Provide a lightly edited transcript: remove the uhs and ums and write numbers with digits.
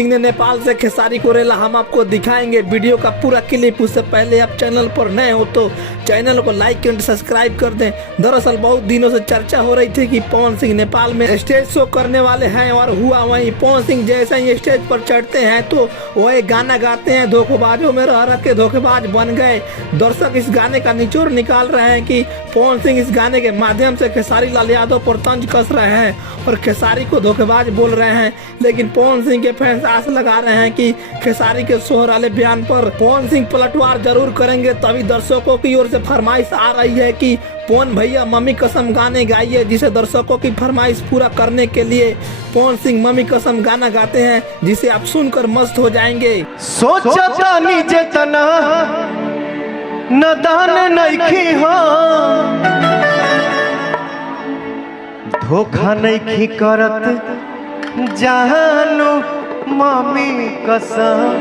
सिंह ने नेपाल से खेसारी को रेला, हम आपको दिखाएंगे वीडियो का पूरा क्लिप। उससे पहले आप चैनल पर नए हो तो चैनल को लाइक एंड सब्सक्राइब कर दें। दरअसल बहुत दिनों से चर्चा हो रही थी कि पवन सिंह नेपाल में स्टेज शो करने वाले हैं और हुआ वहीं। पवन सिंह जैसे ही स्टेज पर चढ़ते हैं तो वह गाना गाते हैं, धोखेबाजों में रह के धोखेबाज बन गए। दर्शक इस गाने का निचोड़ निकाल रहे हैं कि पवन सिंह इस गाने के माध्यम से खेसारी लाल यादव पर तंज कस रहे हैं और खेसारी को धोखेबाज बोल रहे हैं। लेकिन पवन सिंह के फैंस आस लगा रहे हैं कि खेसारी के शोहर वाले बयान पर पवन सिंह पलटवार जरूर करेंगे। तभी दर्शकों की ओर से फरमाइश आ रही है कि पवन भैया मम्मी कसम गाने गाइए, जिसे दर्शकों की फरमाइश पूरा करने के लिए पवन सिंह मम्मी कसम गाना गाते हैं, जिसे आप सुनकर मस्त हो जाएंगे। सोचता नीचे तना नदान नइखी हो, धोखा नइखी करत जानू मम्मी कसम।